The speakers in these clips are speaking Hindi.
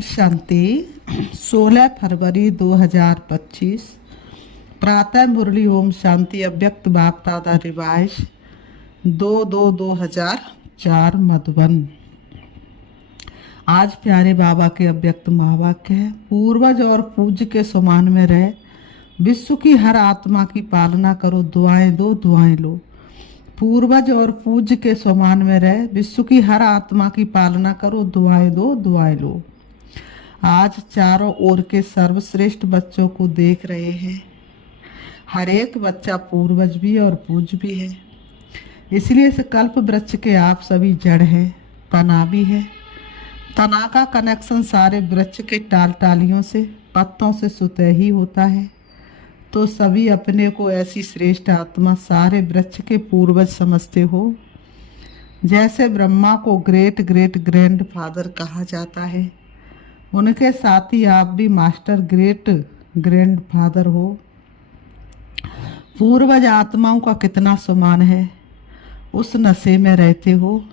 शांति। 16 फरवरी 2025 प्रातः मुरली ओम शांति अव्यक्त बाप दादा रिवाइज 2/2/2004 मधुबन। आज प्यारे बाबा के अव्यक्त महावाक्य है, पूर्वज और पूज्य के समान में रहे, विश्व की हर आत्मा की पालना करो, दुआएं दो दुआएं लो। पूर्वज और पूज्य के समान में रहे, विश्व की हर आत्मा की पालना करो, दुआएं दो दुआएं लो। आज चारों ओर के सर्वश्रेष्ठ बच्चों को देख रहे हैं। हर एक बच्चा पूर्वज भी और पूज्य भी है, इसलिए इस कल्प वृक्ष के आप सभी जड़ हैं, तना भी है। तना का कनेक्शन सारे वृक्ष के टालियों से, पत्तों से स्वतः ही होता है। तो सभी अपने को ऐसी श्रेष्ठ आत्मा सारे वृक्ष के पूर्वज समझते हो। जैसे ब्रह्मा को ग्रेट ग्रेट ग्रैंड फादर कहा जाता है, उनके साथ ही आप भी मास्टर ग्रेट ग्रैंड फादर हो। पूर्वज आत्माओं का कितना सम्मान है, उस नशे में रहते हो।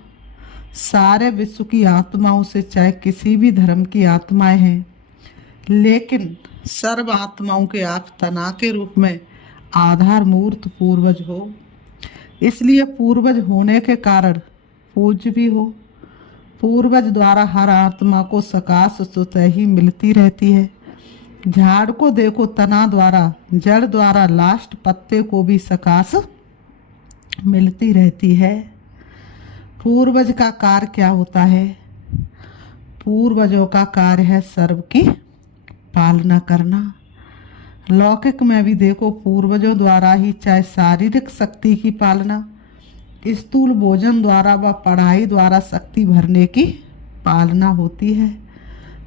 सारे विश्व की आत्माओं से, चाहे किसी भी धर्म की आत्माएं हैं, लेकिन सर्व आत्माओं के आप तना के रूप में आधार मूर्त पूर्वज हो। इसलिए पूर्वज होने के कारण पूज्य भी हो। पूर्वज द्वारा हर आत्मा को सकाश स्वतः ही मिलती रहती है। झाड़ को देखो, तना द्वारा, जड़ द्वारा लास्ट पत्ते को भी सकाश मिलती रहती है। पूर्वज का कार्य क्या होता है? पूर्वजों का कार्य है सर्व की पालना करना। लौकिक में भी देखो, पूर्वजों द्वारा ही चाहे शारीरिक शक्ति की पालना, स्थूल भोजन द्वारा व पढ़ाई द्वारा शक्ति भरने की पालना होती है।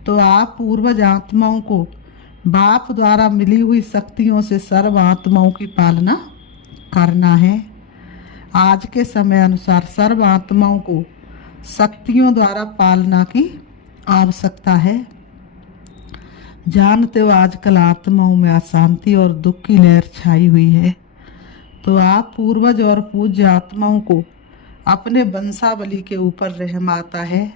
तो आप पूर्वज आत्माओं को बाप द्वारा मिली हुई शक्तियों से सर्व आत्माओं की पालना करना है। आज के समय अनुसार सर्व आत्माओं को शक्तियों द्वारा पालना की आवश्यकता है। जानते हो आजकल आत्माओं में अशांति और दुख की लहर छाई हुई है। तो आप पूर्वज और पूज्य आत्माओं को अपने वंशावली के ऊपर रहम आता है।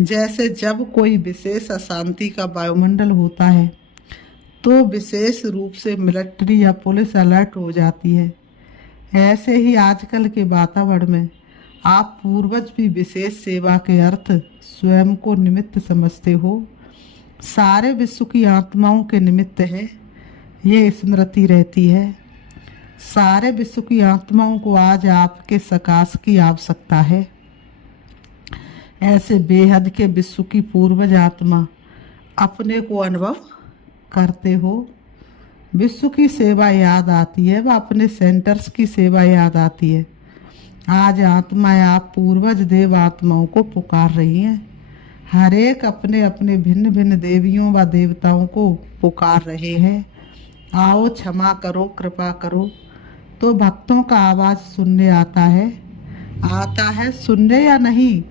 जैसे जब कोई विशेष अशांति का वायुमंडल होता है तो विशेष रूप से मिलिट्री या पुलिस अलर्ट हो जाती है, ऐसे ही आजकल के वातावरण में आप पूर्वज भी विशेष सेवा के अर्थ स्वयं को निमित्त समझते हो। सारे विश्व की आत्माओं के निमित्त है, ये स्मृति रहती है। सारे विश्व की आत्माओं को आज आपके सकाश की आवश्यकता है। ऐसे बेहद के विश्व की पूर्वज आत्मा अपने को अनुभव करते हो। विश्व की सेवा याद आती है, वह अपने सेंटर्स की सेवा याद आती है। आज आत्माएं आप पूर्वज देव आत्माओं को पुकार रही हैं। हर एक अपने अपने भिन्न भिन्न देवियों व देवताओं को पुकार रहे हैं, आओ क्षमा करो, कृपा करो। तो भक्तों का आवाज़ सुनने आता है सुनने या नहीं।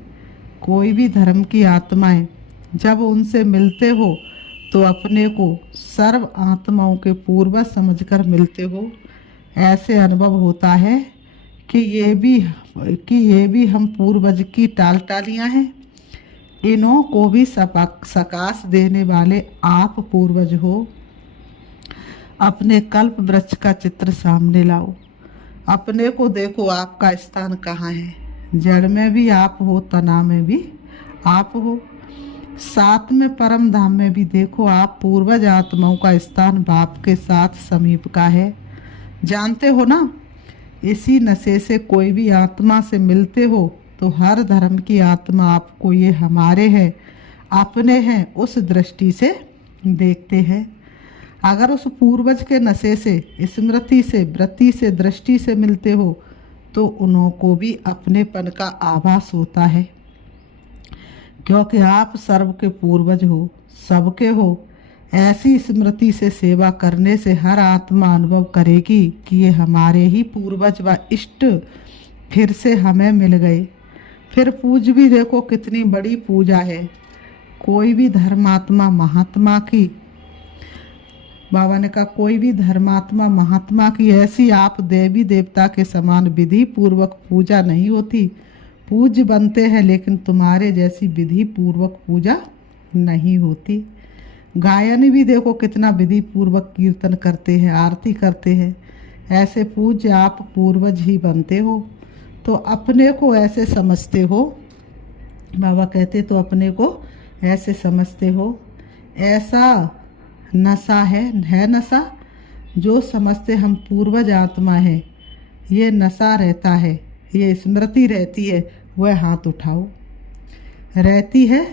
कोई भी धर्म की आत्माएं जब उनसे मिलते हो तो अपने को सर्व आत्माओं के पूर्वज समझकर मिलते हो। ऐसे अनुभव होता है कि ये भी हम पूर्वज की टालियां हैं। इन्हों को भी सकाश देने वाले आप पूर्वज हो। अपने कल्प वृक्ष का चित्र सामने लाओ, अपने को देखो, आपका स्थान कहाँ है। जड़ में भी आप हो, तना में भी आप हो, साथ में परम धाम में भी देखो। आप पूर्वज आत्माओं का स्थान बाप के साथ समीप का है। जानते हो ना, इसी नशे से कोई भी आत्मा से मिलते हो तो हर धर्म की आत्मा आपको ये हमारे हैं, अपने हैं, उस दृष्टि से देखते हैं। अगर उस पूर्वज के नशे से, स्मृति से, वृत्ति से, दृष्टि से मिलते हो तो उन्हों को भी अपनेपन का आभास होता है, क्योंकि आप सर्व के पूर्वज हो, सबके हो। ऐसी स्मृति से सेवा करने से हर आत्मा अनुभव करेगी कि ये हमारे ही पूर्वज व इष्ट फिर से हमें मिल गए। फिर पूज भी देखो, कितनी बड़ी पूजा है। कोई भी धर्मात्मा महात्मा की, बाबा ने कहा, कोई भी धर्मात्मा महात्मा की ऐसी आप देवी देवता के समान विधि पूर्वक पूजा नहीं होती। पूज्य बनते हैं, लेकिन तुम्हारे जैसी विधि पूर्वक पूजा नहीं होती। गायन भी देखो कितना विधि पूर्वक कीर्तन करते हैं, आरती करते हैं। ऐसे पूज्य आप पूर्वज ही बनते हो, तो अपने को ऐसे समझते हो। बाबा कहते तो अपने को ऐसे समझते हो। ऐसा नशा है नशा जो समझते हम पूर्वज आत्मा है, ये नशा रहता है, ये स्मृति रहती है, वह हाथ उठाओ। रहती है,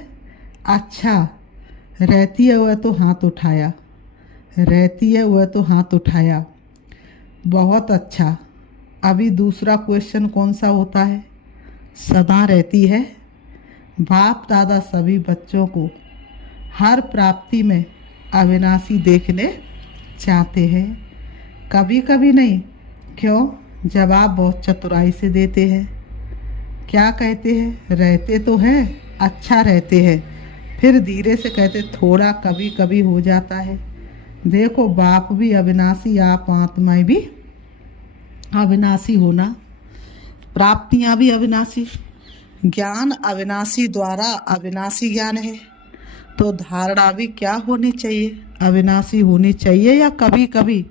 अच्छा रहती है वह तो हाथ उठाया, रहती है वह तो हाथ उठाया, बहुत अच्छा। अभी दूसरा क्वेश्चन कौन सा होता है? सदा रहती है। बाप दादा सभी बच्चों को हर प्राप्ति में अविनाशी देखने चाहते हैं। कभी कभी नहीं, क्यों? जवाब बहुत चतुराई से देते हैं। क्या कहते हैं? रहते तो हैं, अच्छा रहते हैं, फिर धीरे से कहते थोड़ा कभी कभी हो जाता है। देखो बाप भी अविनाशी, आप आत्माएं भी अविनाशी होना, प्राप्तियां भी अविनाशी, ज्ञान अविनाशी द्वारा अविनाशी ज्ञान है। तो धारणा भी क्या होनी चाहिए? अविनाशी होनी चाहिए। या कभी कभी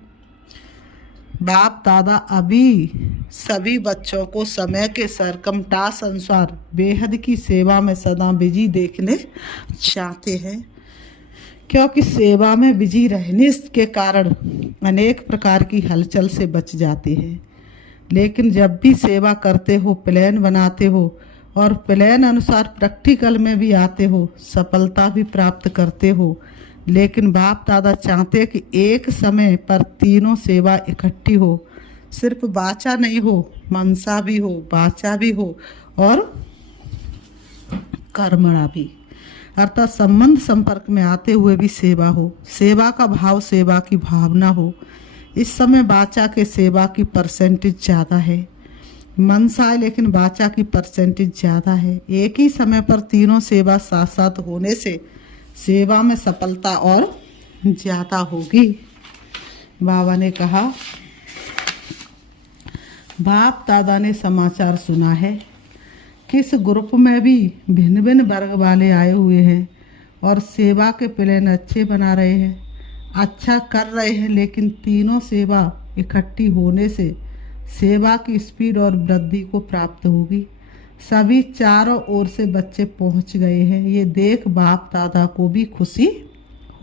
बाप दादा अभी सभी बच्चों को समय के सरकमटास अनुसार बेहद की सेवा में सदा बिजी देखने चाहते हैं, क्योंकि सेवा में बिजी रहने के कारण अनेक प्रकार की हलचल से बच जाते हैं। लेकिन जब भी सेवा करते हो, प्लान बनाते हो और प्लान अनुसार प्रैक्टिकल में भी आते हो, सफलता भी प्राप्त करते हो। लेकिन बाप दादा चाहते कि एक समय पर तीनों सेवा इकट्ठी हो, सिर्फ वाचा नहीं हो, मनसा भी हो, वाचा भी हो और कर्मणा भी, अर्थात संबंध संपर्क में आते हुए भी सेवा हो, सेवा का भाव, सेवा की भावना हो। इस समय वाचा के सेवा की परसेंटेज ज़्यादा है, मनसा है लेकिन वाचा की परसेंटेज ज़्यादा है। एक ही समय पर तीनों सेवा साथ साथ होने से सेवा में सफलता और ज़्यादा होगी। बाबा ने कहा, बाप दादा ने समाचार सुना है किस ग्रुप में भी भिन्न भिन्न वर्ग वाले आए हुए हैं और सेवा के प्लान अच्छे बना रहे हैं, अच्छा कर रहे हैं, लेकिन तीनों सेवा इकट्ठी होने से सेवा की स्पीड और वृद्धि को प्राप्त होगी। सभी चारों ओर से बच्चे पहुंच गए हैं, ये देख बाप दादा को भी खुशी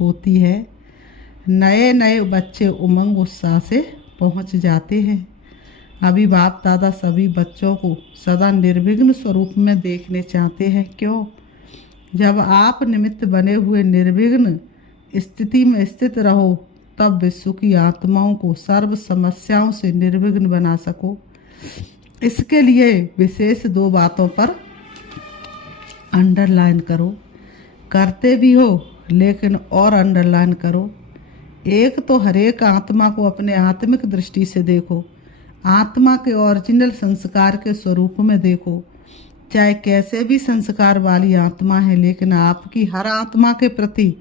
होती है। नए नए बच्चे उमंग उत्साह से पहुंच जाते हैं। अभी बाप दादा सभी बच्चों को सदा निर्विघ्न स्वरूप में देखने चाहते हैं। क्यों? जब आप निमित्त बने हुए निर्विघ्न स्थिति में स्थित रहो, तब विश्व की आत्माओं को सर्व समस्याओं से निर्विघ्न बना सको। इसके लिए विशेष 2 बातों पर अंडरलाइन करो। करते भी हो लेकिन और अंडरलाइन करो। एक तो हरेक आत्मा को अपने आत्मिक दृष्टि से देखो, आत्मा के ओरिजिनल संस्कार के स्वरूप में देखो। चाहे कैसे भी संस्कार वाली आत्मा है, लेकिन आपकी हर आत्मा के प्रति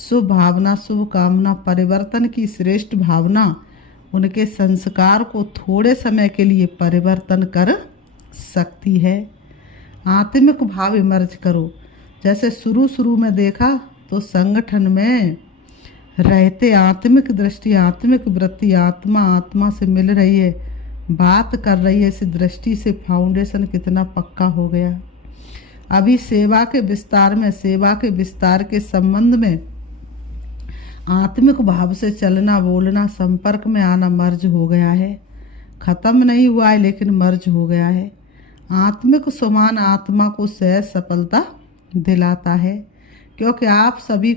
शुभ भावना, शुभ कामना, परिवर्तन की श्रेष्ठ भावना उनके संस्कार को थोड़े समय के लिए परिवर्तन कर सकती है। आत्मिक भाव इमर्ज करो। जैसे शुरू में देखा तो संगठन में रहते आत्मिक दृष्टि, आत्मिक वृत्ति, आत्मा से मिल रही है, बात कर रही है, इस दृष्टि से फाउंडेशन कितना पक्का हो गया। अभी सेवा के विस्तार में, सेवा के विस्तार के संबंध में आत्मिक भाव से चलना, बोलना, संपर्क में आना मर्ज हो गया है। खत्म नहीं हुआ है लेकिन मर्ज हो गया है। आत्मिक समान आत्मा को सहज सफलता दिलाता है, क्योंकि आप सभी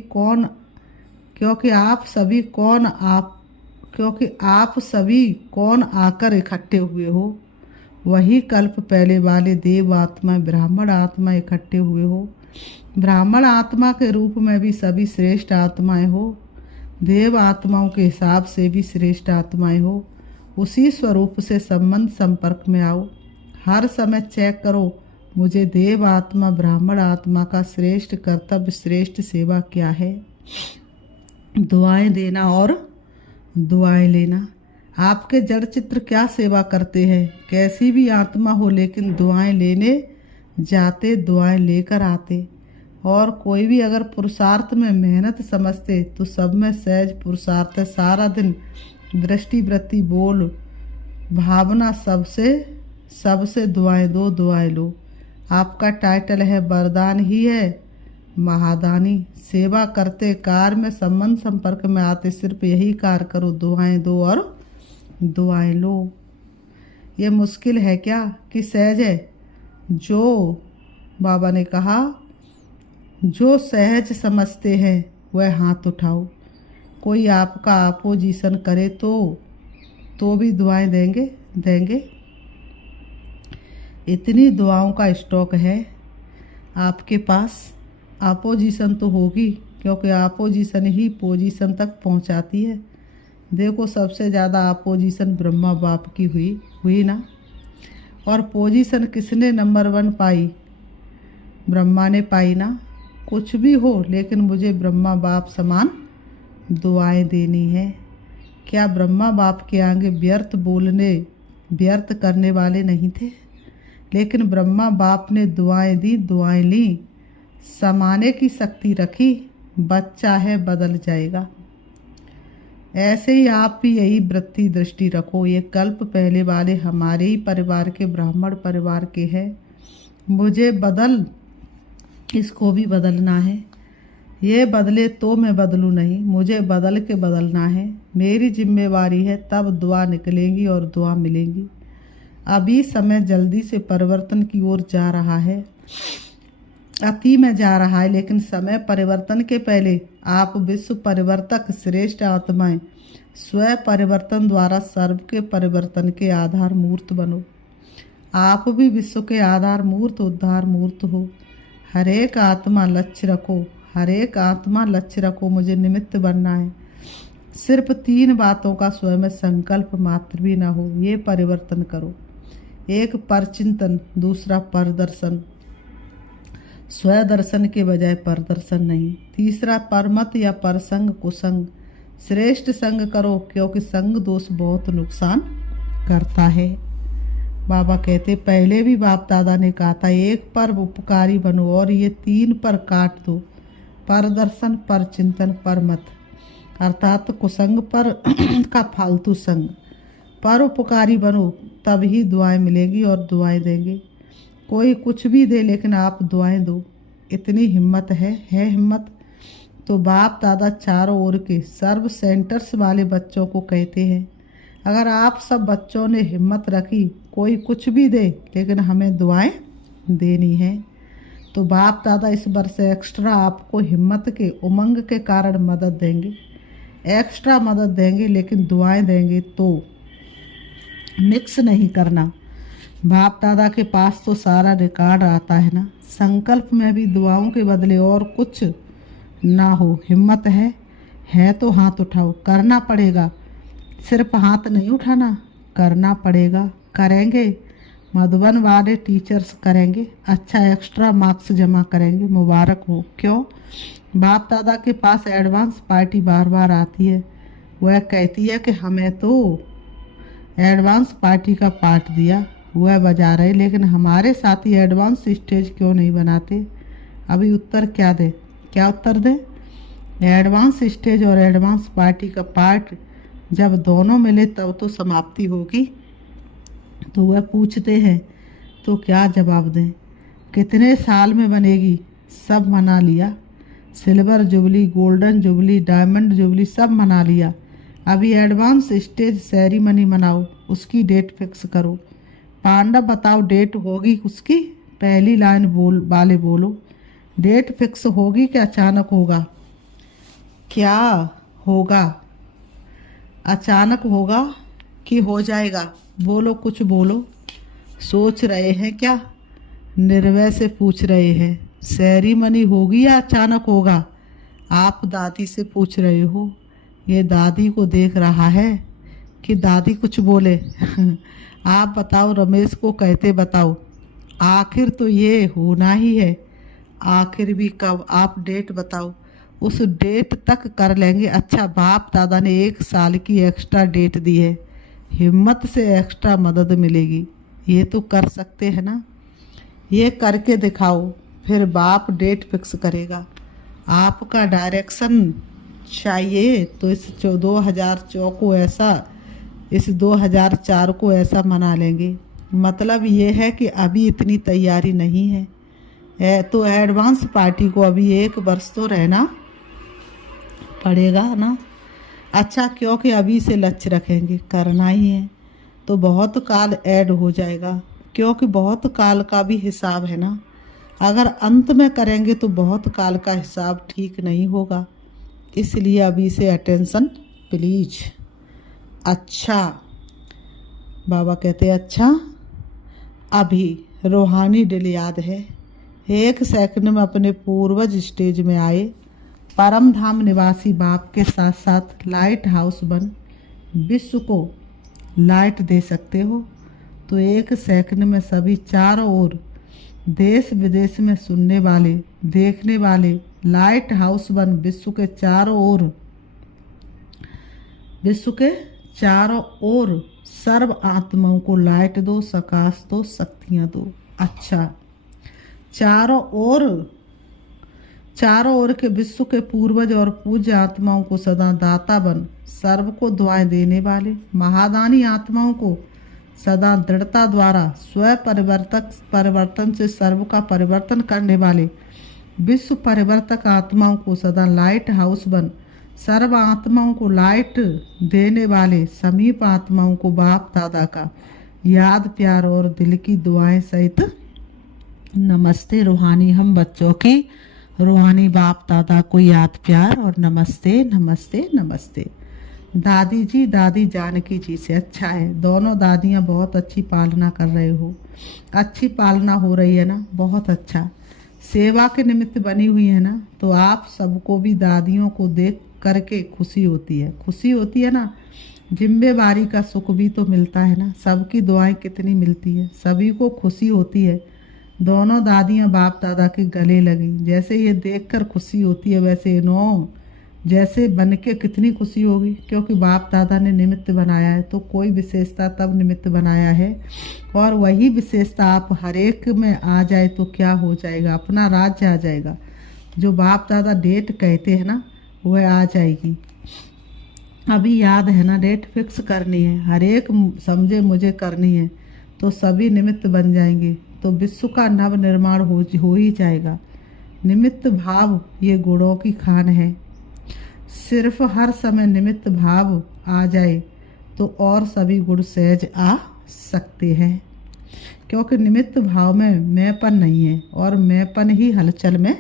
कौन आकर इकट्ठे हुए हो। वही कल्प पहले वाले देव आत्मा, ब्राह्मण आत्मा इकट्ठे हुए हो। ब्राह्मण आत्मा के रूप में भी सभी श्रेष्ठ आत्माएं हो, देव आत्माओं के हिसाब से भी श्रेष्ठ आत्माएं हो। उसी स्वरूप से संबंध संपर्क में आओ। हर समय चेक करो, मुझे देव आत्मा, ब्राह्मण आत्मा का श्रेष्ठ कर्तव्य, श्रेष्ठ सेवा क्या है। दुआएं देना और दुआएं लेना। आपके जड़ चित्र क्या सेवा करते हैं? कैसी भी आत्मा हो, लेकिन दुआएं लेने जाते, दुआएं लेकर आते। और कोई भी अगर पुरुषार्थ में मेहनत समझते तो सब में सहज पुरुषार्थ है। सारा दिन दृष्टि वृत्ति बोल भावना सबसे दुआएं दो दुआएं लो। आपका टाइटल है वरदान ही है महादानी। सेवा करते कार में संबंध संपर्क में आते सिर्फ यही कार्य करो, दुआएं दो और दुआएं लो। ये मुश्किल है क्या कि सहज है? जो बाबा ने कहा जो सहज समझते हैं वह हाथ उठाओ। कोई आपका अपोजिशन करे तो भी दुआएं देंगे। इतनी दुआओं का स्टॉक है आपके पास। अपोजिशन तो होगी क्योंकि अपोजिशन ही पोजीशन तक पहुंचाती है। देखो सबसे ज़्यादा अपोजिशन ब्रह्मा बाप की हुई ना। और पोजीशन किसने नंबर 1 पाई? ब्रह्मा ने पाई ना। कुछ भी हो लेकिन मुझे ब्रह्मा बाप समान दुआएं देनी है। क्या ब्रह्मा बाप के आगे व्यर्थ करने वाले नहीं थे? लेकिन ब्रह्मा बाप ने दुआएं दी, दुआएं ली, समाने की शक्ति रखी। बच्चा है बदल जाएगा। ऐसे ही आप भी यही वृत्ति दृष्टि रखो। ये कल्प पहले वाले हमारे ही परिवार के ब्राह्मण परिवार के हैं। मुझे इसको भी बदलना है। ये बदले तो मैं बदलूं नहीं, मुझे बदल के बदलना है। मेरी जिम्मेवारी है, तब दुआ निकलेंगी और दुआ मिलेंगी। अभी समय जल्दी से परिवर्तन की ओर जा रहा है, अति में जा रहा है। लेकिन समय परिवर्तन के पहले आप विश्व परिवर्तक श्रेष्ठ आत्माएं स्व परिवर्तन द्वारा सर्व के परिवर्तन के आधार मूर्त बनो। आप भी विश्व के आधार मूर्त उद्धार मूर्त हो। हरेक आत्मा लक्ष्य रखो, मुझे निमित्त बनना है। सिर्फ 3 बातों का स्वयं संकल्प मात्र भी ना हो, ये परिवर्तन करो। एक परचिंतन, दूसरा परदर्शन, स्वदर्शन के बजाय परदर्शन नहीं। तीसरा परमत या परसंग कुसंग, श्रेष्ठ संग करो क्योंकि संग दोष बहुत नुकसान करता है। बाबा कहते पहले भी बाप दादा ने कहा था 1 पर उपकारी बनो और ये 3 पर काट दो, परदर्शन परचिंतन परमत, अर्थात कुसंग पर का फालतू संग। परोपकारी बनो तभी दुआएं मिलेगी और दुआएं देंगे। कोई कुछ भी दे लेकिन आप दुआएं दो। इतनी हिम्मत है हिम्मत तो बाप दादा चारों ओर के सर्व सेंटर्स वाले बच्चों को कहते हैं। अगर आप सब बच्चों ने हिम्मत रखी, कोई कुछ भी दे लेकिन हमें दुआएं देनी है, तो बाप दादा इस वर्ष एक्स्ट्रा आपको हिम्मत के उमंग के कारण मदद देंगे, एक्स्ट्रा मदद देंगे। लेकिन दुआएं देंगे तो मिक्स नहीं करना। बाप दादा के पास तो सारा रिकॉर्ड आता है ना। संकल्प में भी दुआओं के बदले और कुछ ना हो। हिम्मत है तो हाथ उठाओ, करना पड़ेगा। सिर्फ हाथ नहीं उठाना, करना पड़ेगा। करेंगे, मधुबन वाले टीचर्स करेंगे, अच्छा एक्स्ट्रा मार्क्स जमा करेंगे, मुबारक हो। क्यों? बाप दादा के पास एडवांस पार्टी बार बार आती है। वह कहती है कि हमें तो एडवांस पार्टी का पार्ट दिया, वह बजा रहे, लेकिन हमारे साथी एडवांस स्टेज क्यों नहीं बनाते? अभी उत्तर क्या उत्तर दें? एडवांस स्टेज और एडवांस पार्टी का पार्ट जब दोनों मिले तब तो समाप्ति होगी। तो वह पूछते हैं तो क्या जवाब दें? कितने साल में बनेगी? सब मना लिया, silver jubilee, golden jubilee, diamond jubilee सब मना लिया। अभी एडवांस स्टेज सेरेमनी मनाओ, उसकी डेट फिक्स करो। पांडव बताओ डेट होगी उसकी? पहली लाइन बोलो। डेट फिक्स होगी कि अचानक होगा? क्या होगा? अचानक होगा कि हो जाएगा? बोलो, कुछ बोलो। सोच रहे हैं क्या? निर्भय से पूछ रहे हैं। सेरेमनी होगी या अचानक होगा? आप दादी से पूछ रहे हो। ये दादी को देख रहा है कि दादी कुछ बोले। आप बताओ, रमेश को कहते बताओ। आखिर तो ये होना ही है। आखिर भी कब? आप डेट बताओ। उस डेट तक कर लेंगे। अच्छा, बाप दादा ने 1 साल की एक्स्ट्रा डेट दी है, हिम्मत से एक्स्ट्रा मदद मिलेगी। ये तो कर सकते हैं ना? ये करके दिखाओ। फिर बाप डेट फिक्स करेगा। आपका डायरेक्शन चाहिए तो इस 2004 को ऐसा, इस 2004 को ऐसा मना लेंगे। मतलब ये है कि अभी इतनी तैयारी नहीं है तो एडवांस पार्टी को अभी 1 वर्ष तो रहना पड़ेगा ना। अच्छा, क्योंकि अभी से लक्ष्य रखेंगे, करना ही है तो बहुत काल ऐड हो जाएगा, क्योंकि बहुत काल का भी हिसाब है ना। अगर अंत में करेंगे तो बहुत काल का हिसाब ठीक नहीं होगा, इसलिए अभी से अटेंशन प्लीज। अच्छा, बाबा कहते हैं अच्छा, अभी रूहानी दिल याद है। 1 सेकंड में अपने पूर्वज स्टेज में आए। परम धाम निवासी बाप के साथ साथ लाइट हाउस बन विश्व को लाइट दे सकते हो। तो 1 सेकंड में सभी चारों ओर देश विदेश में सुनने वाले, देखने वाले लाइट हाउस बन विश्व के चारों ओर, विश्व के चारों ओर सर्व आत्माओं को लाइट दो, सकाश दो, शक्तियाँ दो। अच्छा, चारों ओर के विश्व के पूर्वज और पूज्य आत्माओं को सदा दाता बन सर्व को दुआएं देने वाले, महादानी आत्माओं को सदा दृढ़ता द्वारा स्व परिवर्तन से सर्व का परिवर्तन करने वाले, विश्व परिवर्तक आत्माओं को सदा लाइट हाउस बन सर्व आत्माओं को लाइट देने वाले, समीप आत्माओं को बाप दादा का याद, प्यार और दिल की दुआएं सहित नमस्ते। रूहानी हम बच्चों की रूहानी बाप दादा को याद, प्यार और नमस्ते नमस्ते नमस्ते। दादी जी, दादी जानकी जी से अच्छा है। दोनों दादियाँ बहुत अच्छी पालना कर रहे हो, अच्छी पालना हो रही है ना, बहुत अच्छा। सेवा के निमित्त बनी हुई है ना, तो आप सबको भी दादियों को देख करके खुशी होती है ना। जिम्मेवारी का सुख भी तो मिलता है ना, सबकी दुआएं कितनी मिलती है, सभी को खुशी होती है। दोनों दादियाँ बाप दादा के गले लगी, जैसे ये देखकर खुशी होती है वैसे नो जैसे बन के कितनी खुशी होगी, क्योंकि बाप दादा ने निमित्त बनाया है। तो कोई विशेषता तब निमित्त बनाया है, और वही विशेषता आप हर एक में आ जाए तो क्या हो जाएगा, अपना राज्य आ जाएगा। जो बाप दादा डेट कहते हैं ना, वह आ जाएगी। अभी याद है ना, डेट फिक्स करनी है, हर एक समझे मुझे करनी है, तो सभी निमित्त बन जाएंगे, तो विश्व का नव निर्माण हो ही जाएगा। निमित्त भाव ये गुणों की खान है। सिर्फ हर समय निमित्त भाव आ जाए तो और सभी गुण सहज आ सकते हैं, क्योंकि निमित्त भाव में मैंपन नहीं है, और मैंपन ही हलचल में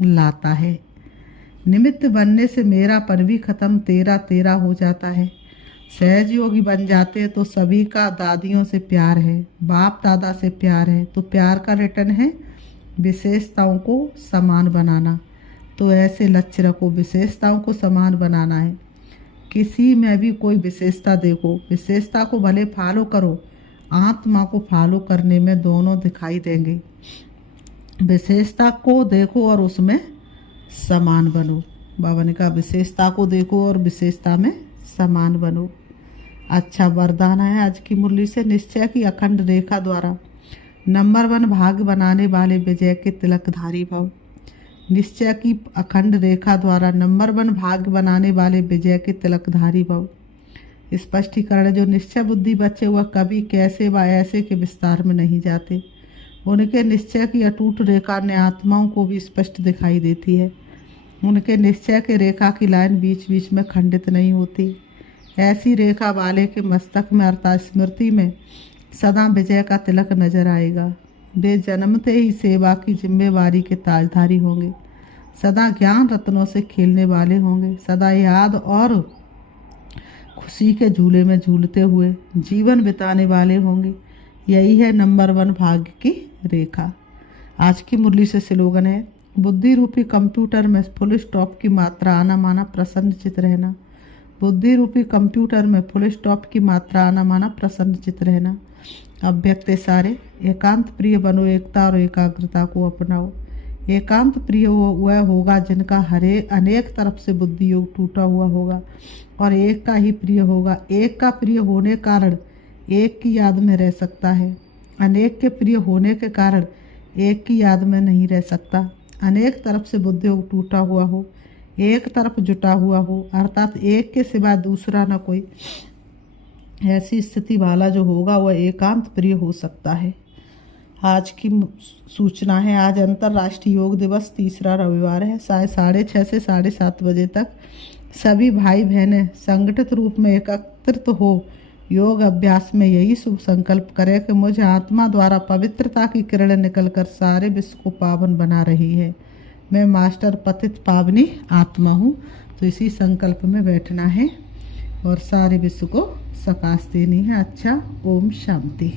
लाता है। निमित्त बनने से मेरापन भी खत्म, तेरा तेरा हो जाता है। सहज योगी बन जाते हैं तो सभी का दादियों से प्यार है, बाप दादा से प्यार है, तो प्यार का रिटर्न है विशेषताओं को समान बनाना। तो ऐसे लक्ष्य रखो, विशेषताओं को समान बनाना है। किसी में भी कोई विशेषता देखो, विशेषता को भले फॉलो करो, आत्मा को फॉलो करने में दोनों दिखाई देंगे। विशेषता को देखो और उसमें समान बनो। बाबा ने कहा विशेषता को देखो और विशेषता में समान बनो। अच्छा, वरदान है आज की मुरली से। निश्चय की अखंड रेखा द्वारा नंबर 1 भाग्य बनाने वाले विजय के तिलकधारी भव। निश्चय की अखंड रेखा द्वारा नंबर 1 भाग्य बनाने वाले विजय के तिलकधारी भव। स्पष्टीकरण, जो निश्चय बुद्धि बच्चे वह कभी कैसे व ऐसे के विस्तार में नहीं जाते। उनके निश्चय की अटूट रेखा ने आत्माओं को भी स्पष्ट दिखाई देती है। उनके निश्चय के रेखा की लाइन बीच बीच में खंडित नहीं होती। ऐसी रेखा वाले के मस्तक में अर्थात स्मृति में सदा विजय का तिलक नजर आएगा। वे जन्मते ही सेवा की जिम्मेवारी के ताजधारी होंगे, सदा ज्ञान रत्नों से खेलने वाले होंगे, सदा याद और खुशी के झूले में झूलते हुए जीवन बिताने वाले होंगे। यही है नंबर 1 भाग्य की रेखा। आज की मुरली से स्लोगन है, बुद्धि रूपी कंप्यूटर में फुल स्टॉप की मात्रा आना माना प्रसन्नचित रहना। बुद्धि रूपी कंप्यूटर में फुल स्टॉप की मात्रा आना माना प्रसन्नचित रहना। अव्यक्त सारे एकांत प्रिय बनो, एकता और एकाग्रता को अपनाओ। एकांत प्रिय वह होगा जिनका अनेक तरफ से बुद्धि योग टूटा हुआ होगा, और एक का ही प्रिय होगा। एक का प्रिय होने कारण एक की याद में रह सकता है, अनेक के प्रिय होने के कारण एक की याद में नहीं रह सकता। अनेक तरफ से बुद्धि योग टूटा हुआ हो, एक तरफ जुटा हुआ हो, अर्थात एक के सिवा दूसरा न कोई, ऐसी स्थिति वाला जो होगा वह एकांत प्रिय हो सकता है। आज की सूचना है, आज अंतर्राष्ट्रीय योग दिवस, तीसरा रविवार है। 6:30 से 7:30 बजे तक सभी भाई बहनें संगठित रूप में एकत्रित हो योग अभ्यास में यही शुभ संकल्प करें कि मुझे आत्मा द्वारा पवित्रता की किरण निकलकर सारे विश्व को पावन बना रही है। मैं मास्टर पतित पावनी आत्मा हूँ। तो इसी संकल्प में बैठना है और सारे विश्व को सकाश देनी है। अच्छा, ओम शांति।